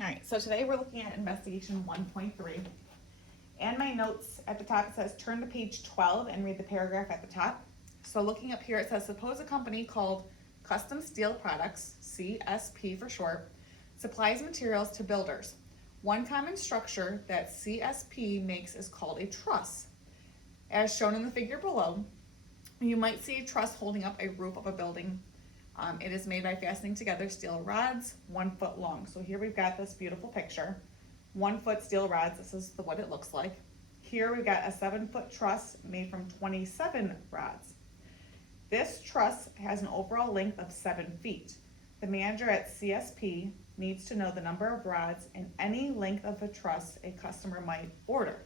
All right, so today we're looking at investigation 1.3. And my notes at the top, it says turn to page 12 and read the paragraph at the top. So looking up here, it says suppose a company called Custom Steel Products, CSP for short, supplies materials to builders. One common structure that CSP makes is called a truss. As shown in the figure below, you might see a truss holding up a roof of a building. It is made by fastening together steel rods 1 foot long. So here we've got this beautiful picture. 1 foot steel rods, this is what it looks like. Here we've got a 7-foot truss made from 27 rods. This truss has an overall length of 7 feet. The manager at CSP needs to know the number of rods and any length of a truss a customer might order.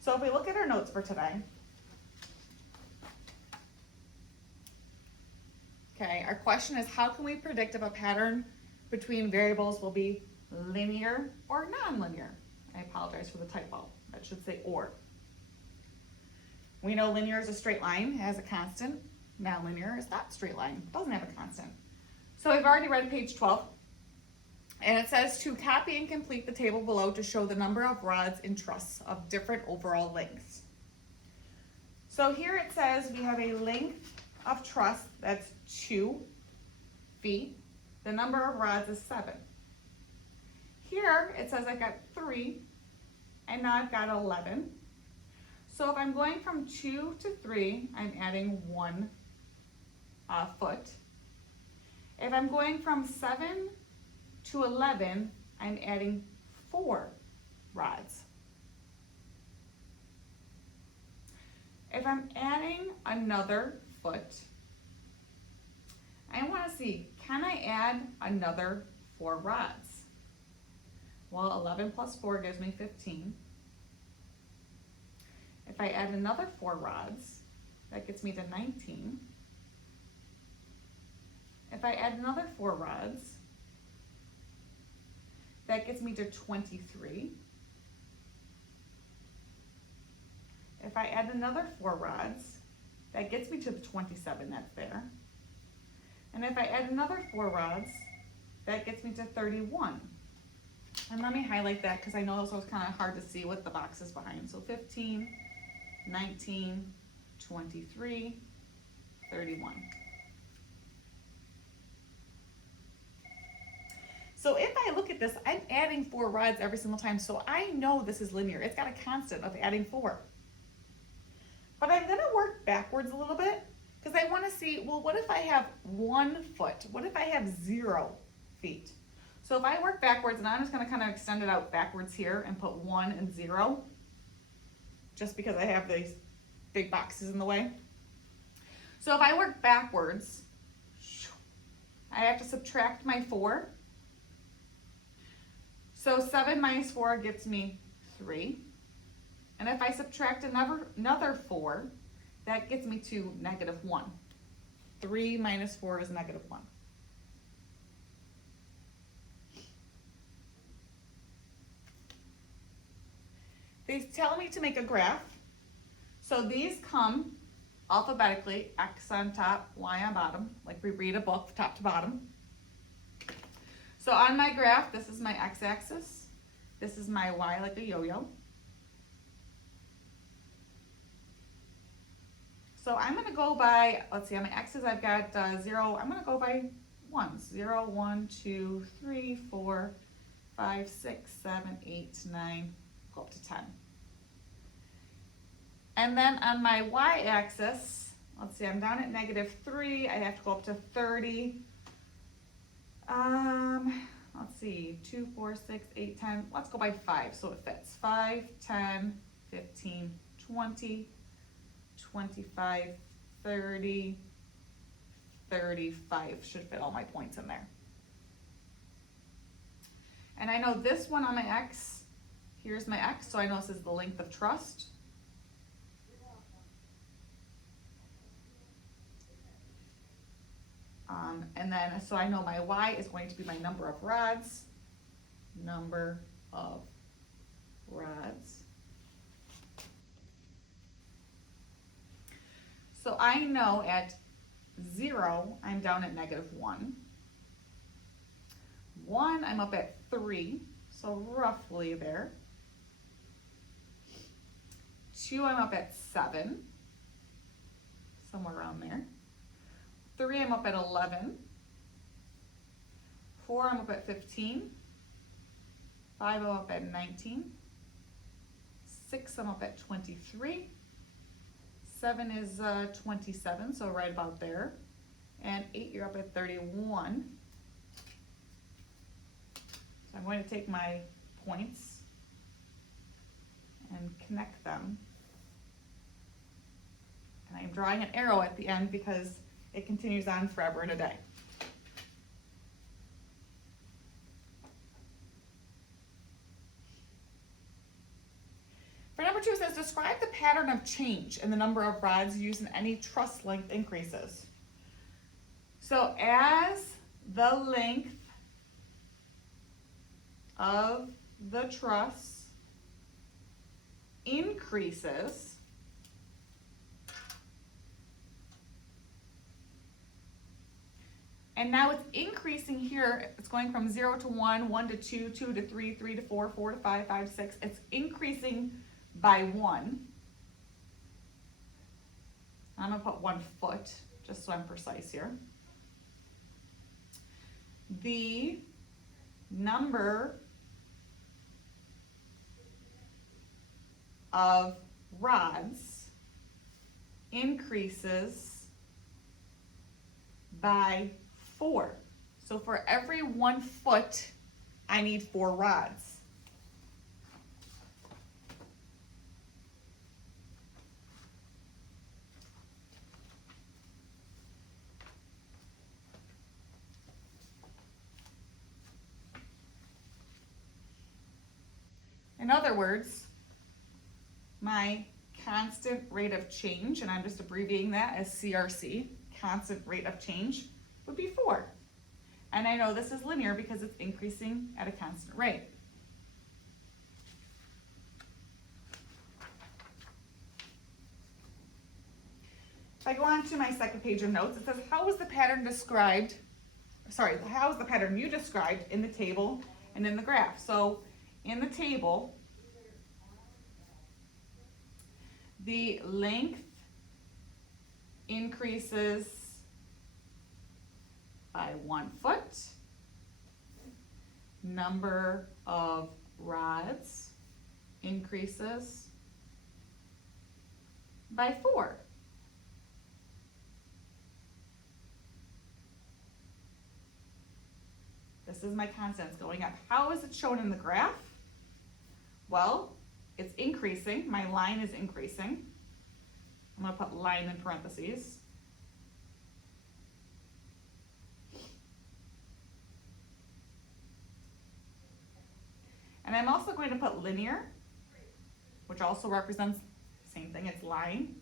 So if we look at our notes for today, okay, our question is how can we predict if a pattern between variables will be linear or nonlinear? I apologize for the typo. That should say or. We know linear is a straight line, it has a constant. Nonlinear is not a straight line, it doesn't have a constant. So we've already read page 12. And it says to copy and complete the table below to show the number of rods in truss of different overall lengths. So here it says we have a length of truss that's 2 feet. The number of rods is 7. Here it says I've got 3 and now I've got 11. So if I'm going from 2 to 3, I'm adding 1 foot. If I'm going from 7 to 11, I'm adding 4 rods. If I'm adding another foot, I want to see, can I add another 4 rods? Well, 11 plus 4 gives me 15. If I add another 4 rods, that gets me to 19. If I add another 4 rods, that gets me to 23. If I add another 4 rods, that gets me to the 27 that's there. And if I add another 4 rods, that gets me to 31. And let me highlight that because I know this was kind of hard to see with the boxes behind. So 15, 19, 23, 31. So if I look at this, I'm adding 4 rods every single time, so I know this is linear. It's got a constant of adding 4. But I'm gonna work backwards a little bit because I wanna see, well, what if I have 1 foot? What if I have 0 feet? So if I work backwards, and I'm just gonna kind of extend it out backwards here and put 1 and 0, just because I have these big boxes in the way. So if I work backwards, I have to subtract my 4. So 7 minus 4 gets me 3. And if I subtract another 4, that gets me to -1. 3 minus 4 is -1. They tell me to make a graph. So these come alphabetically, X on top, Y on bottom, like we read a book top to bottom. So on my graph, this is my x-axis, this is my y like a yo-yo. So I'm gonna go by, let's see, on my x's I've got 0, I'm gonna go by ones. 0, 1, 2, 3, 4, 5, 6, 7, 8, 9, go up to 10. And then on my y-axis, let's see, I'm down at -3, I have to go up to 30. Let's see, 2, 4, 6, 8, 10, let's go by 5 so it fits. 5, 10, 15, 20, 25, 30, 35 should fit all my points in there. And I know this one on my X, here's my X, so I know this is the length of truss. And then, so I know my Y is going to be my number of rods. Number of rods. So I know at 0, I'm down at -1. 1, I'm up at 3, so roughly there. 2, I'm up at 7, somewhere around there. 3, I'm up at 11. 4, I'm up at 15. 5, I'm up at 19. 6, I'm up at 23. 7 is 27, so right about there. And 8, you're up at 31. So I'm going to take my points and connect them. And I'm drawing an arrow at the end because it continues on forever and a day. For number 2, it says, describe the pattern of change in the number of rods used in any truss length increases. So as the length of the truss increases, and now it's increasing here, it's going from 0 to 1, 1 to 2, 2 to 3, 3 to 4, 4 to 5, 5 to 6. It's increasing by 1. I'm going to put 1 foot, just so I'm precise here. The number of rods increases by 4. So for every 1 foot, I need 4 rods. In other words, my constant rate of change, and I'm just abbreviating that as CRC, constant rate of change, would be 4. And I know this is linear because it's increasing at a constant rate. If I go on to my second page of notes, it says, how is the pattern described, how is the pattern you described in the table and in the graph? So in the table, the length increases by 1 foot. Number of rods increases by 4. This is my constants going up. How is it shown in the graph? Well, it's increasing. My line is increasing. I'm going to put line in parentheses. And I'm also going to put linear, which also represents the same thing, it's line.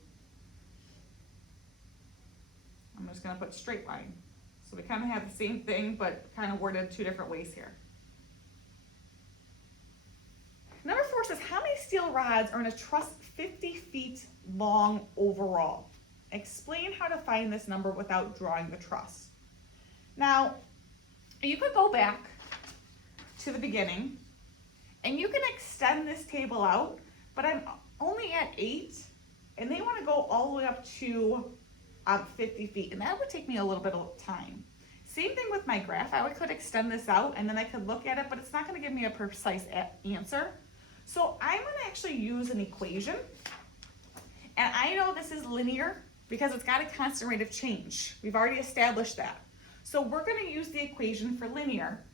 I'm just going to put straight line. So we kind of have the same thing, but kind of worded 2 different ways here. Number 4 says, how many steel rods are in a truss 50 feet long overall? Explain how to find this number without drawing the truss. Now, you could go back to the beginning, and you can extend this table out, but I'm only at 8, and they want to go all the way up to 50 feet, and that would take me a little bit of time. Same thing with my graph. I could extend this out, and then I could look at it, but it's not going to give me a precise answer. So I'm going to actually use an equation, and I know this is linear because it's got a constant rate of change. We've already established that. So we're going to use the equation for linear,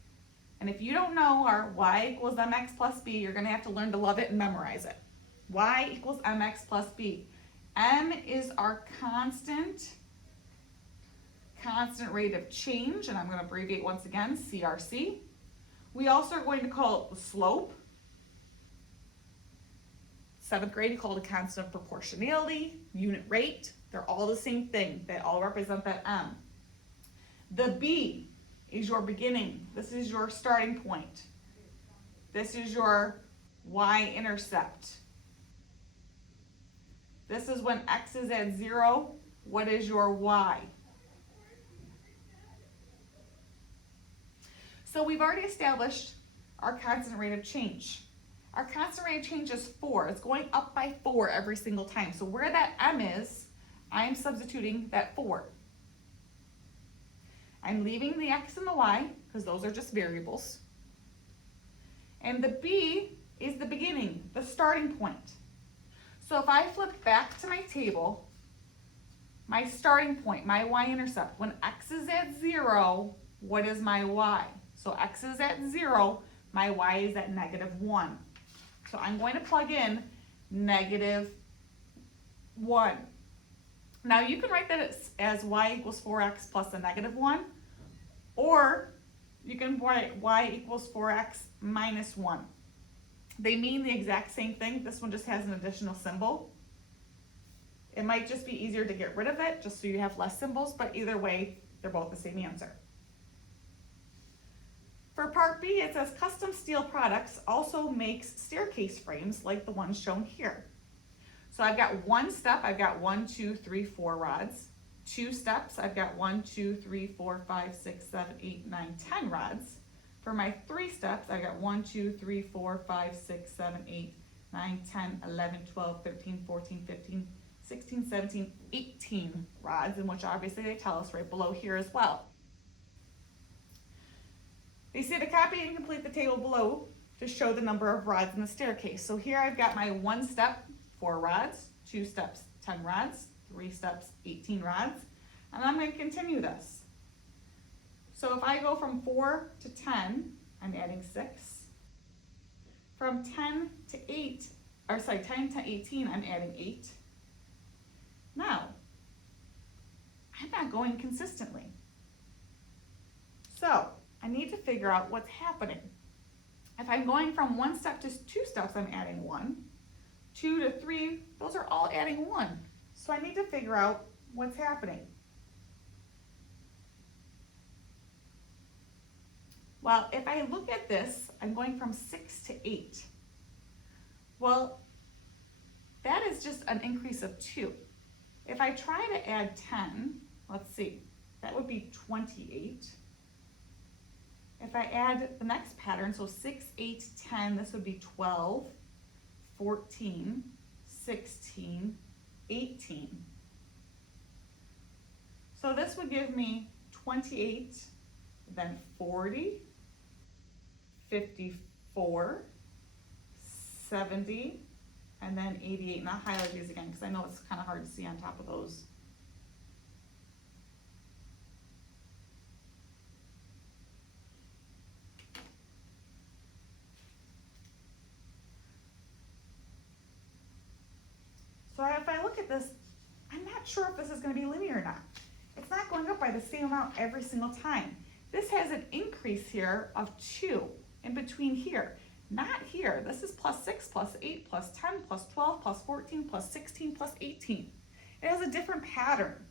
and if you don't know our y equals mx plus b, you're going to have to learn to love it and memorize it. Y equals mx plus b. M is our constant rate of change, and I'm going to abbreviate once again, CRC. We also are going to call it the slope. 7th grade, you call it a constant of proportionality, unit rate. They're all the same thing. They all represent that M. The B is your beginning. This is your starting point. This is your y-intercept. This is when x is at 0. What is your y? So we've already established our constant rate of change. Our constant rate of change is 4. It's going up by 4 every single time. So where that m is, I am substituting that 4. I'm leaving the x and the y, because those are just variables. And the b is the beginning, the starting point. So if I flip back to my table, my starting point, my y-intercept, when x is at 0, what is my y? So x is at 0, my y is at -1. So I'm going to plug in -1. Now you can write that as y equals 4x plus a -1, or you can write y equals 4x minus 1. They mean the exact same thing. This one just has an additional symbol. It might just be easier to get rid of it, just so you have less symbols, but either way, they're both the same answer. For part B, it says Custom Steel Products also makes staircase frames like the ones shown here. So I've got one step, I've got 1, 2, 3, 4 rods. 2 steps, I've got 1, 2, 3, 4, 5, 6, 7, 8, 9, 10 rods. For my 3 steps, I've got 1, 2, 3, 4, 5, 6, 7, 8, 9, 10, 11, 12, 13, 14, 15, 16, 17, 18 rods, in which obviously they tell us right below here as well. They say to copy and complete the table below to show the number of rods in the staircase. So here I've got my 1 step, 4 rods, 2 steps, 10 rods, 3 steps, 18 rods, and I'm going to continue this. So if I go from 4 to 10, I'm adding 6. From 10 to 18, I'm adding 8. Now, I'm not going consistently. So I need to figure out what's happening. If I'm going from 1 step to 2 steps, I'm adding 1. 2 to 3, those are all adding 1. So I need to figure out what's happening. Well, if I look at this, I'm going from 6 to 8. Well, that is just an increase of 2. If I try to add 10, let's see, that would be 28. If I add the next pattern, so 6, 8, 10, this would be 12, 14, 16, 18. So this would give me 28, then 40, 54, 70, and then 88. And I'll highlight these again because I know it's kind of hard to see on top of those. So if I look at this, I'm not sure if this is going to be linear or not. It's not going up by the same amount every single time. This has an increase here of 2 in between here. Not here. This is plus 6, plus 8, plus 10, plus 12, plus 14, plus 16, plus 18. It has a different pattern.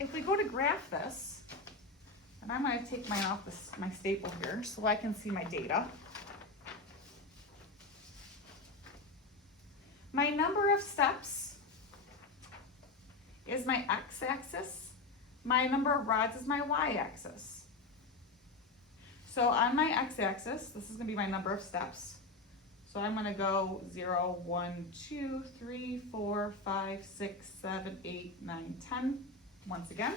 If we go to graph this, and I'm going to take mine off my staple here so I can see my data. My number of steps is my x-axis. My number of rods is my y-axis. So on my x-axis, this is going to be my number of steps. So I'm going to go 0, 1, 2, 3, 4, 5, 6, 7, 8, 9, 10. Once again.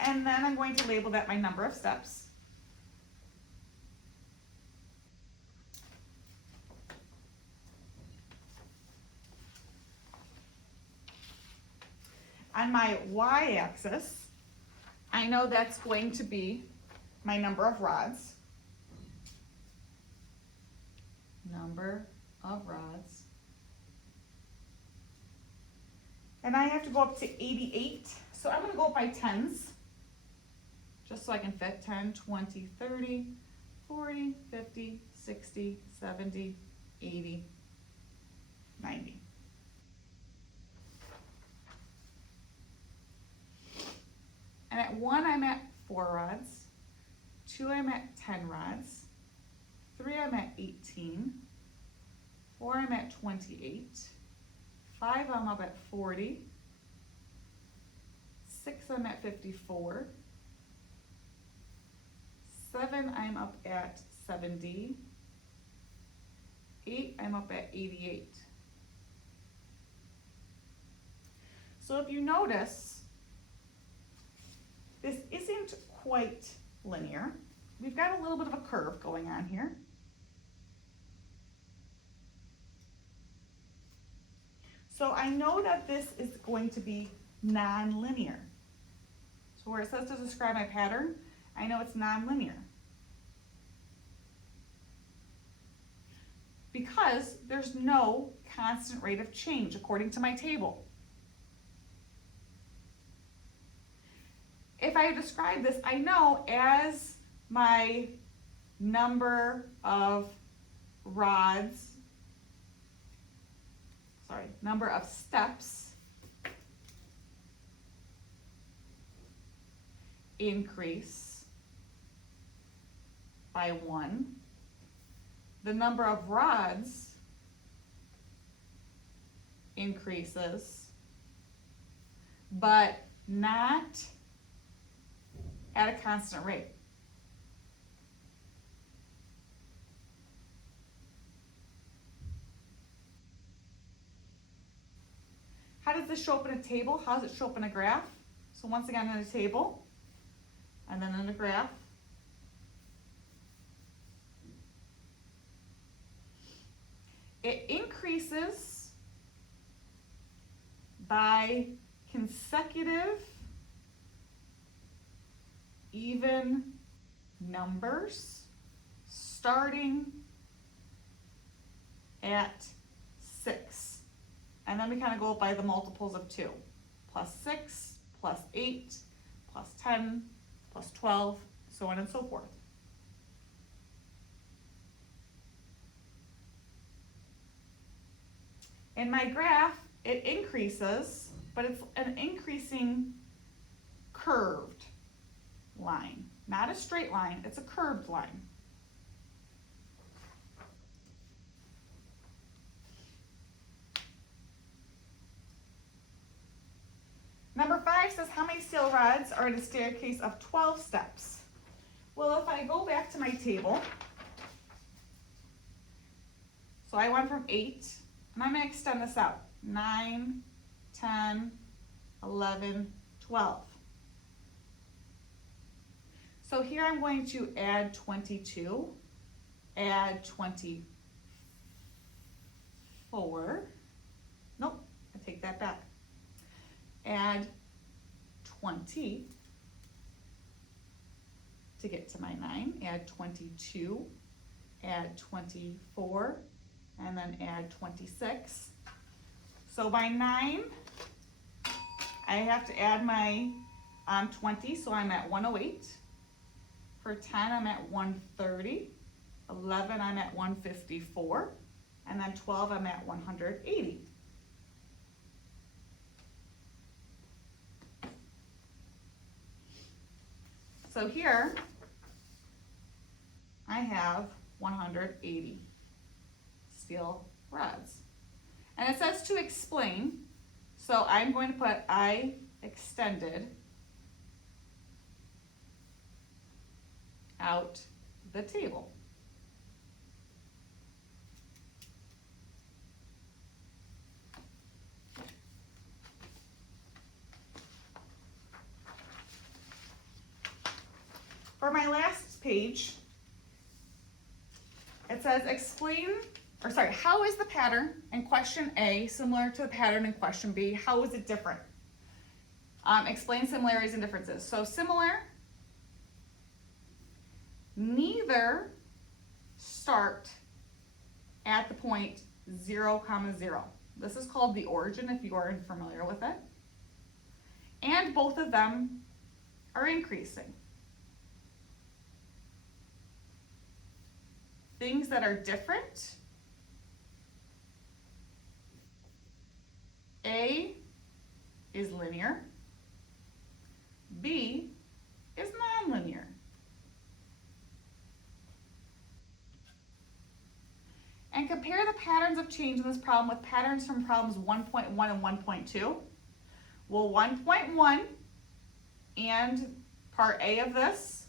And then I'm going to label that my number of steps. On my y-axis, I know that's going to be my number of rods. Number of rods. And I have to go up to 88. So I'm going to go up by tens, just so I can fit 10, 20, 30, 40, 50, 60, 70, 80, 90. And at 1, I'm at 4 rods. 2, I'm at 10 rods. 3, I'm at 18. 4, I'm at 28. 5, I'm up at 40. 6, I'm at 54. 7, I'm up at 70. 8, I'm up at 88. So if you notice, this isn't quite linear. We've got a little bit of a curve going on here. So I know that this is going to be non-linear. So where it says to describe my pattern, I know it's non-linear. Because there's no constant rate of change according to my table. If I describe this, I know as my number of number of steps increase by 1, the number of rods increases, but not at a constant rate. How does this show up in a table? How does it show up in a graph? So once again, in a table, and then in a graph. It increases by consecutive even numbers starting at 6. And then we kind of go by the multiples of 2. Plus 6, plus 8, plus 10, plus 12, so on and so forth. In my graph, it increases, but it's an increasing curved line. Not a straight line, it's a curved line. Number 5 says, how many steel rods are in a staircase of 12 steps? Well, if I go back to my table, so I went from 8, and I'm going to extend this out. 9, 10, 11, 12. So here I'm going to add 22, add 24. Nope, I take that back. Add 20 to get to my 9, add 22, add 24, and then add 26. So by 9, I have to add my 20, so I'm at 108. For 10, I'm at 130. 11, I'm at 154. And then 12, I'm at 180. So here, I have 180 steel rods. And it says to explain, so I'm going to put I extended out the table. For my last page, it says how is the pattern in question A similar to the pattern in question B? How is it different? Explain similarities and differences. So similar, neither start at the point 0, 0. This is called the origin if you are familiar with it. And both of them are increasing. Things that are different, A is linear, B is nonlinear. and compare the patterns of change in this problem with patterns from problems 1.1 and 1.2. Well, 1.1 and part A of this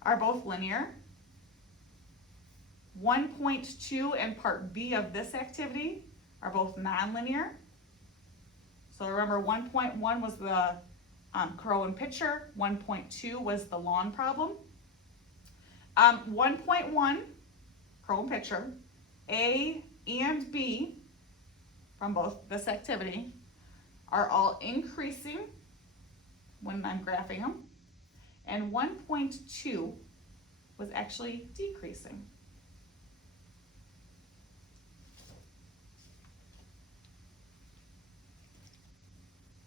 are both linear. 1.2 and part B of this activity are both nonlinear. So remember, 1.1 was the crow and pitcher, 1.2 was the lawn problem. 1.1, crow and pitcher, A and B from both this activity are all increasing when I'm graphing them, and 1.2 was actually decreasing.